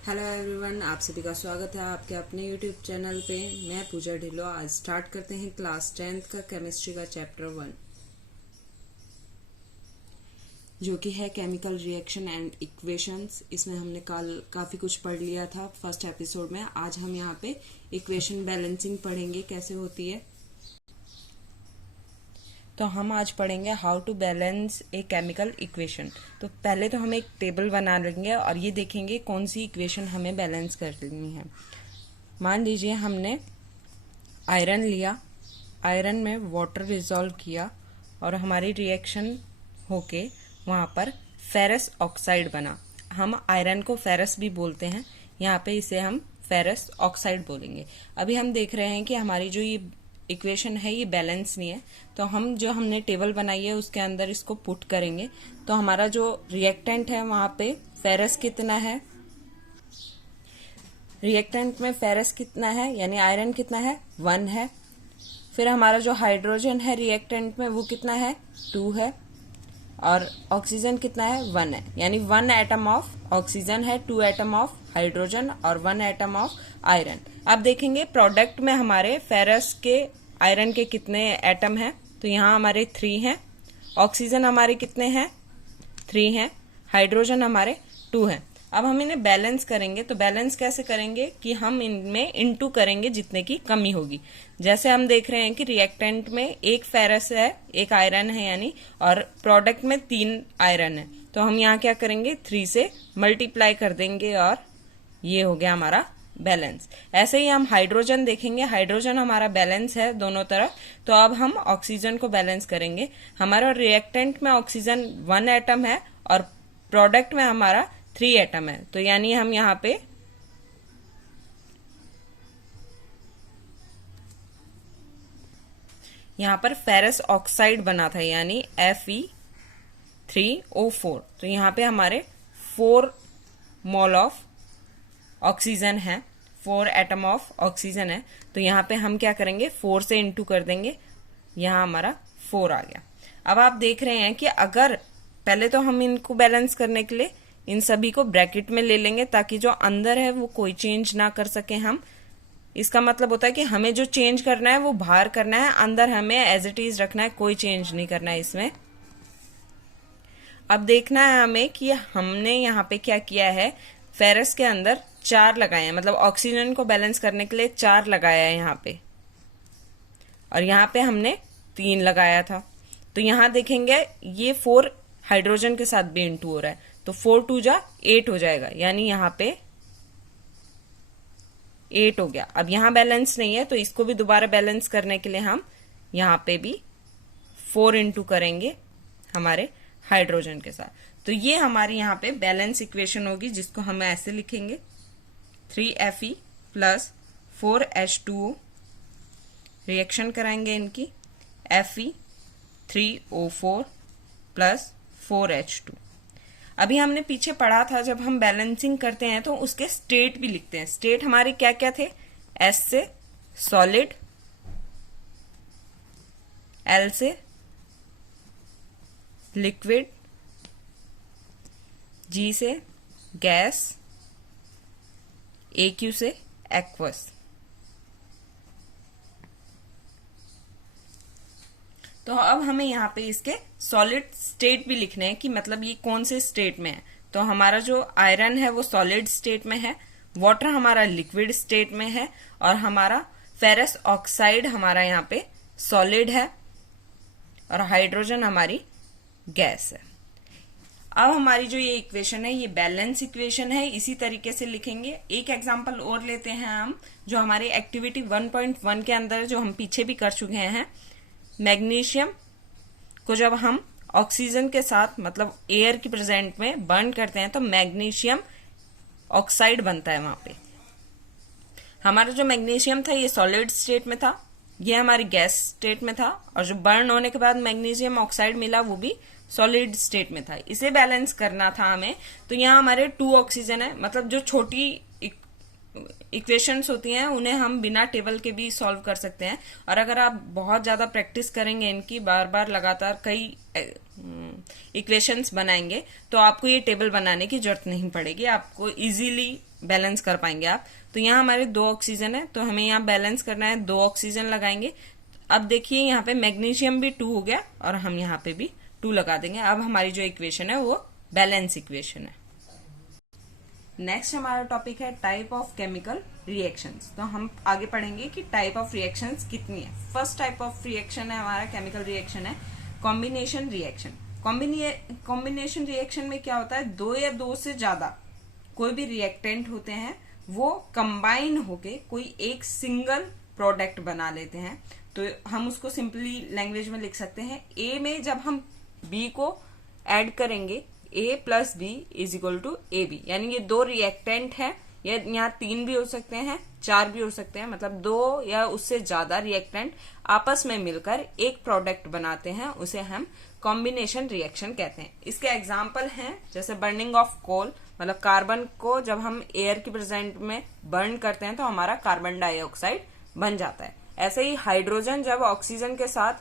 Hello everyone, आप सभी का स्वागत है आपके अपने यूट्यूब चैनल पे। मैं पूजा ढिल्लो। आज स्टार्ट करते हैं क्लास 10th का केमिस्ट्री का चैप्टर 1, जो कि है केमिकल रिएक्शन एंड इक्वेशंस। इसमें हमने कल काफ़ी कुछ पढ़ लिया था फर्स्ट एपिसोड में। आज हम यहाँ पे इक्वेशन बैलेंसिंग पढ़ेंगे कैसे होती है। तो हम आज पढ़ेंगे how to balance a chemical equation. तो पहले तो हम एक टेबल बना लेंगे और ये देखेंगे कौन सी इक्वेशन हमें बैलेंस करनी है। मान लीजिए हमने आयरन लिया, आयरन में वाटर डिसॉल्व किया और हमारी रिएक्शन होके वहाँ पर फेरस ऑक्साइड बना। हम आयरन को फेरस भी बोलते हैं, यहाँ पे इसे हम फेरस ऑक्साइड बोलेंगे। अभी हम देख रहे हैं कि हमारी जो ये इक्वेशन है ये बैलेंस नहीं है, तो हम जो हमने टेबल बनाई है उसके अंदर इसको पुट करेंगे। तो हमारा जो रिएक्टेंट है वहाँ पे फेरस कितना है, रिएक्टेंट में फेरस कितना है यानी आयरन कितना है, 1 है। फिर हमारा जो हाइड्रोजन है रिएक्टेंट में वो कितना है, 2 है। और ऑक्सीजन कितना है, 1 है। यानी 1 एटम ऑफ ऑक्सीजन है, 2 एटम ऑफ हाइड्रोजन और 1 एटम ऑफ आयरन। अब देखेंगे प्रोडक्ट में हमारे फेरस के आयरन के कितने एटम हैं। तो यहाँ हमारे 3 हैं। ऑक्सीजन हमारे कितने हैं, 3 हैं। हाइड्रोजन हमारे 2 हैं। अब हम इन्हें बैलेंस करेंगे। तो बैलेंस कैसे करेंगे कि हम इनमें इनटू करेंगे जितने की कमी होगी। जैसे हम देख रहे हैं कि रिएक्टेंट में एक फेरस है, एक आयरन है यानी, और प्रोडक्ट में 3 आयरन है। तो हम यहाँ क्या करेंगे, 3 से मल्टीप्लाई कर देंगे और ये हो गया हमारा बैलेंस। ऐसे ही हम हाइड्रोजन देखेंगे, हाइड्रोजन हमारा बैलेंस है दोनों तरफ। तो अब हम ऑक्सीजन को बैलेंस करेंगे। हमारा रिएक्टेंट में ऑक्सीजन 1 एटम है और प्रोडक्ट में हमारा 3 एटम है। तो यानी हम यहाँ पे पर फेरस ऑक्साइड बना था यानी Fe3O4। तो यहाँ पे हमारे 4 मोल ऑफ ऑक्सीजन है, 4 एटम ऑफ ऑक्सीजन है। तो यहाँ पे हम क्या करेंगे, 4 से इंटू कर देंगे, यहाँ हमारा 4 आ गया। अब आप देख रहे हैं कि अगर पहले तो हम इनको बैलेंस करने के लिए इन सभी को ब्रैकेट में ले लेंगे ताकि जो अंदर है वो कोई चेंज ना कर सके हम। इसका मतलब होता है कि हमें जो चेंज करना है वो बाहर करना है, अंदर हमें एज इट इज रखना है, कोई चेंज नहीं करना है इसमें। अब देखना है हमें कि हमने यहाँ पे क्या किया है, फेरस के अंदर 4 लगाए हैं, मतलब ऑक्सीजन को बैलेंस करने के लिए 4 लगाया है यहाँ पे, और यहाँ पे हमने 3 लगाया था। तो यहाँ देखेंगे ये 4 हाइड्रोजन के साथ भी इंटू हो रहा है, तो 4 2 जा 8 हो जाएगा, यानी यहाँ पे 8 हो गया। अब यहाँ बैलेंस नहीं है तो इसको भी दोबारा बैलेंस करने के लिए हम यहाँ पे भी 4 इंटू करेंगे हमारे हाइड्रोजन के साथ। तो ये हमारी यहाँ पे बैलेंस इक्वेशन होगी, जिसको हम ऐसे लिखेंगे 3Fe प्लस 4H2O। रिएक्शन कराएंगे इनकी, Fe3O4 प्लस 4H2। अभी हमने पीछे पढ़ा था जब हम बैलेंसिंग करते हैं तो उसके स्टेट भी लिखते हैं। स्टेट हमारे क्या क्या थे, S से सॉलिड, L से लिक्विड, G से गैस, AQ से एक्वस। तो अब हमें यहाँ पे इसके सॉलिड स्टेट भी लिखने हैं कि मतलब ये कौन से स्टेट में है। तो हमारा जो आयरन है वो सॉलिड स्टेट में है, वाटर हमारा लिक्विड स्टेट में है, और हमारा फेरस ऑक्साइड हमारा यहाँ पे सॉलिड है, और हाइड्रोजन हमारी गैस है। अब हमारी जो ये इक्वेशन है ये बैलेंस इक्वेशन है, इसी तरीके से लिखेंगे। एक एग्जांपल और लेते हैं हम, जो हमारी एक्टिविटी 1.1 के अंदर जो हम पीछे भी कर चुके हैं। मैग्नीशियम को जब हम ऑक्सीजन के साथ मतलब एयर की प्रेजेंट में बर्न करते हैं तो मैग्नीशियम ऑक्साइड बनता है। वहां पे हमारा जो मैग्नीशियम था ये सॉलिड स्टेट में था, ये हमारी गैस स्टेट में था, और जो बर्न होने के बाद मैग्नीशियम ऑक्साइड मिला वो भी सॉलिड स्टेट में था। इसे बैलेंस करना था हमें। तो यहाँ हमारे 2 ऑक्सीजन है, मतलब जो छोटी इक्वेशंस होती हैं उन्हें हम बिना टेबल के भी सॉल्व कर सकते हैं। और अगर आप बहुत ज्यादा प्रैक्टिस करेंगे, इनकी बार बार लगातार कई इक्वेशंस बनाएंगे, तो आपको ये टेबल बनाने की जरूरत नहीं पड़ेगी, आपको इजीली बैलेंस कर पाएंगे आप। तो यहाँ हमारे 2 ऑक्सीजन है, तो हमें यहाँ बैलेंस करना है, 2 ऑक्सीजन लगाएंगे। अब देखिए यहाँ पे मैग्नीशियम भी 2 हो गया और हम यहाँ पे भी 2 लगा देंगे। अब हमारी जो इक्वेशन है वो बैलेंस इक्वेशन है। नेक्स्ट हमारा टॉपिक है टाइप ऑफ केमिकल रिएक्शंस। तो हम आगे पढ़ेंगे कि टाइप ऑफ रिएक्शंस कितनी है। फर्स्ट टाइप ऑफ रिएक्शन है हमारा केमिकल रिएक्शन है कॉम्बिनेशन रिएक्शन। कॉम्बिनेशन रिएक्शन में क्या होता है, 2 या 2 से ज्यादा कोई भी रिएक्टेंट होते हैं वो कंबाइन होके कोई एक सिंगल प्रोडक्ट बना लेते हैं। तो हम उसको सिंपली लैंग्वेज में लिख सकते हैं, ए में जब हम बी को ऐड करेंगे A plus B is equal to A B, यानी ये 2 रिएक्टेंट है, या यहाँ 3 भी हो सकते हैं, 4 भी हो सकते हैं, मतलब 2 या उससे ज्यादा रिएक्टेंट आपस में मिलकर एक प्रोडक्ट बनाते हैं, उसे हम कॉम्बिनेशन रिएक्शन कहते हैं। इसके एग्जाम्पल हैं जैसे बर्निंग ऑफ कोल, मतलब कार्बन को जब हम एयर की प्रेजेंट में बर्न करते हैं तो हमारा कार्बन डाइऑक्साइड बन जाता है। ऐसे ही हाइड्रोजन जब ऑक्सीजन के साथ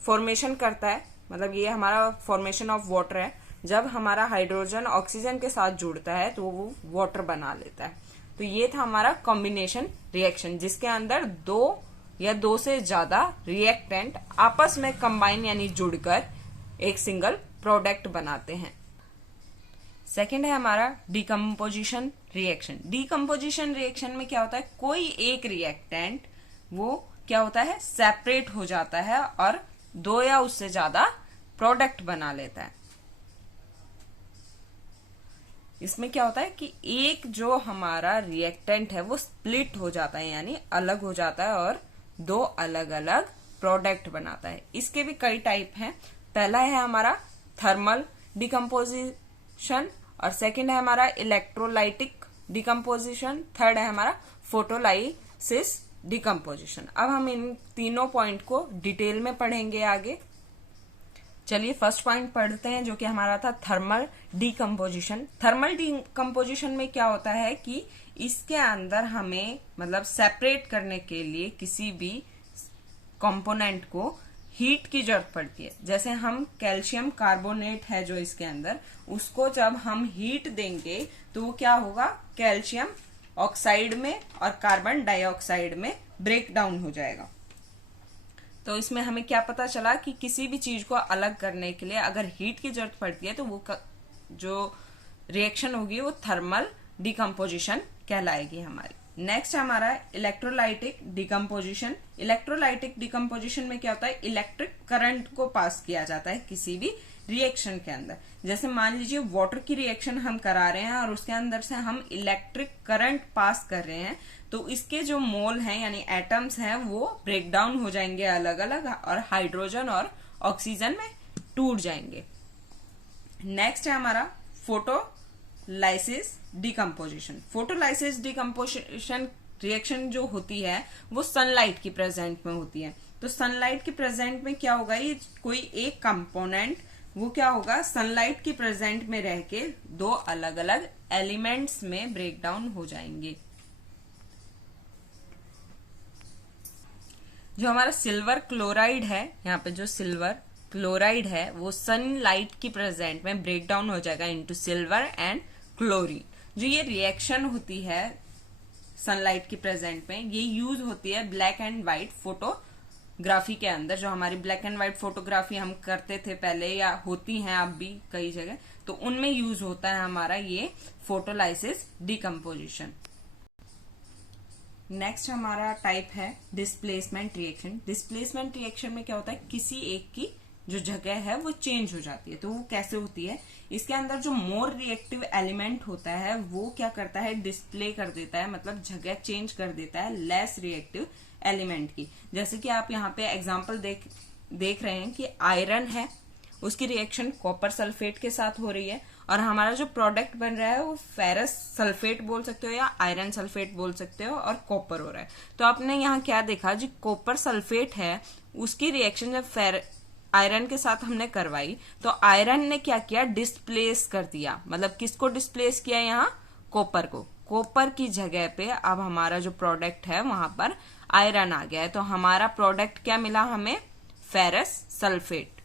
फॉर्मेशन करता है, मतलब ये हमारा फॉर्मेशन ऑफ वाटर है, जब हमारा हाइड्रोजन ऑक्सीजन के साथ जुड़ता है तो वो वाटर बना लेता है। तो ये था हमारा कॉम्बिनेशन रिएक्शन, जिसके अंदर 2 या 2 से ज्यादा रिएक्टेंट आपस में कंबाइन यानी जुड़कर एक सिंगल प्रोडक्ट बनाते हैं। सेकेंड है हमारा डिकम्पोजिशन रिएक्शन। डिकम्पोजिशन रिएक्शन में क्या होता है, कोई एक रिएक्टेंट वो क्या होता है, सेपरेट हो जाता है और 2 या उससे ज्यादा प्रोडक्ट बना लेता है। इसमें क्या होता है कि एक जो हमारा रिएक्टेंट है वो स्प्लिट हो जाता है, यानी अलग हो जाता है और 2 अलग अलग प्रोडक्ट बनाता है। इसके भी कई टाइप हैं। पहला है हमारा थर्मल डिकम्पोजिशन और सेकंड है हमारा इलेक्ट्रोलाइटिक डिकम्पोजिशन, थर्ड है हमारा फोटोलाइसिस डिकम्पोजिशन। अब हम इन तीनों पॉइंट को डिटेल में पढ़ेंगे आगे। चलिए फर्स्ट पॉइंट पढ़ते हैं जो कि हमारा था थर्मल डिकम्पोजिशन। थर्मल डिकम्पोजिशन में क्या होता है कि इसके अंदर हमें मतलब सेपरेट करने के लिए किसी भी कंपोनेंट को हीट की जरूरत पड़ती है। जैसे हम कैल्शियम कार्बोनेट है जो इसके अंदर, उसको जब हम हीट देंगे तो वो क्या होगा, कैल्शियम ऑक्साइड में और कार्बन डाइऑक्साइड में ब्रेक डाउन हो जाएगा। तो इसमें हमें क्या पता चला कि किसी भी चीज को अलग करने के लिए अगर हीट की जरूरत पड़ती है तो वो जो रिएक्शन होगी वो थर्मल डिकम्पोजिशन कहलाएगी हमारी। नेक्स्ट हमारा इलेक्ट्रोलाइटिक डिकम्पोजिशन। इलेक्ट्रोलाइटिक डिकम्पोजिशन में क्या होता है, इलेक्ट्रिक करंट को पास किया जाता है किसी भी रिएक्शन के अंदर। जैसे मान लीजिए वाटर की रिएक्शन हम करा रहे हैं और उसके अंदर से हम इलेक्ट्रिक करंट पास कर रहे हैं, तो इसके जो मोल हैं यानी एटम्स हैं वो ब्रेक डाउन हो जाएंगे अलग अलग और हाइड्रोजन और ऑक्सीजन में टूट जाएंगे। नेक्स्ट है हमारा photolysis decomposition. Photolysis decomposition reaction जो होती है वो सनलाइट की प्रेजेंट में होती है। तो सनलाइट की प्रेजेंट में क्या होगा, ये कोई एक कंपोनेंट वो क्या होगा, सनलाइट की प्रेजेंट में रह के 2 अलग अलग एलिमेंट्स में ब्रेक डाउन हो जाएंगे। जो हमारा सिल्वर क्लोराइड है, यहाँ पे जो सिल्वर क्लोराइड है वो सनलाइट की प्रेजेंट में ब्रेक डाउन हो जाएगा इनटू सिल्वर एंड क्लोरीन। जो ये रिएक्शन होती है सनलाइट की प्रेजेंट में, ये यूज होती है ब्लैक एंड व्हाइट फोटोग्राफी के अंदर। जो हमारी ब्लैक एंड व्हाइट फोटोग्राफी हम करते थे पहले या होती हैं अब भी कई जगह, तो उनमें यूज होता है हमारा ये फोटोलाइसिस डिकम्पोजिशन। नेक्स्ट हमारा टाइप है डिस्प्लेसमेंट रिएक्शन। डिस्प्लेसमेंट रिएक्शन में क्या होता है, किसी एक की जो जगह है वो चेंज हो जाती है। तो वो कैसे होती है, इसके अंदर जो मोर रिएक्टिव एलिमेंट होता है वो क्या करता है, डिस्प्ले कर देता है, मतलब जगह चेंज कर देता है लेस रिएक्टिव एलिमेंट की। जैसे कि आप यहाँ पे एग्जांपल देख रहे हैं कि आयरन है, उसकी रिएक्शन कॉपर सल्फेट के साथ हो रही है और हमारा जो प्रोडक्ट बन रहा है वो फेरस सल्फेट बोल सकते हो या आयरन सल्फेट बोल सकते हो और कॉपर हो रहा है। तो आपने यहाँ क्या देखा, जो कॉपर सल्फेट है उसकी रिएक्शन जब आयरन के साथ हमने करवाई तो आयरन ने क्या किया, डिस्प्लेस कर दिया। मतलब किसको डिस्प्लेस किया, यहाँ कॉपर को। कॉपर की जगह पे अब हमारा जो प्रोडक्ट है वहां पर आयरन आ गया है, तो हमारा प्रोडक्ट क्या मिला हमें, फेरस सल्फेट,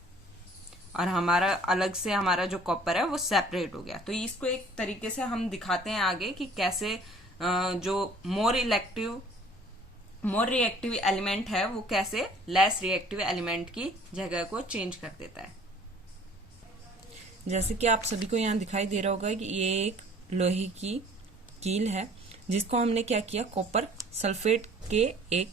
और हमारा अलग से हमारा जो कॉपर है वो सेपरेट हो गया। तो इसको एक तरीके से हम दिखाते हैं आगे कि कैसे जो मोर रिएक्टिव एलिमेंट है वो कैसे लेस रिएक्टिव एलिमेंट की जगह को चेंज कर देता है। जैसे कि आप सभी को यहाँ दिखाई दे रहा होगा कि ये एक लोहे की कील है जिसको हमने क्या किया, कॉपर सल्फेट के एक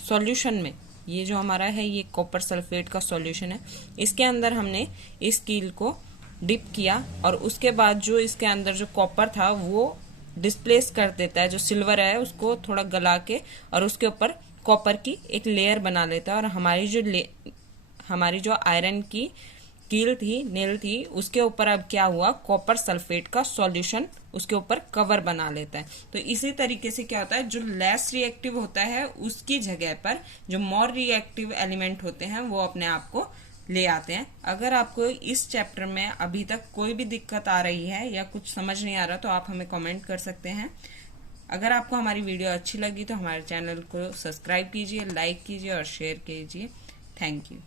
सॉल्यूशन में, ये जो हमारा है ये कॉपर सल्फेट का सॉल्यूशन है, इसके अंदर हमने इस कील को डिप किया और उसके बाद जो इसके अंदर जो कॉपर था वो डिस्प्लेस कर देता है, जो सिल्वर है उसको थोड़ा गला के और उसके ऊपर कॉपर की एक लेयर बना लेता है, और हमारी जो आयरन की कील थी, नेल थी, उसके ऊपर अब क्या हुआ, कॉपर सल्फेट का सॉल्यूशन उसके ऊपर कवर बना लेता है। तो इसी तरीके से क्या होता है, जो लेस रिएक्टिव होता है उसकी जगह पर जो मोर रिएक्टिव एलिमेंट होते हैं वो अपने आप को ले आते हैं। अगर आपको इस चैप्टर में अभी तक कोई भी दिक्कत आ रही है या कुछ समझ नहीं आ रहा तो आप हमें कमेंट कर सकते हैं। अगर आपको हमारी वीडियो अच्छी लगी तो हमारे चैनल को सब्सक्राइब कीजिए, लाइक कीजिए और शेयर कीजिए। Thank you.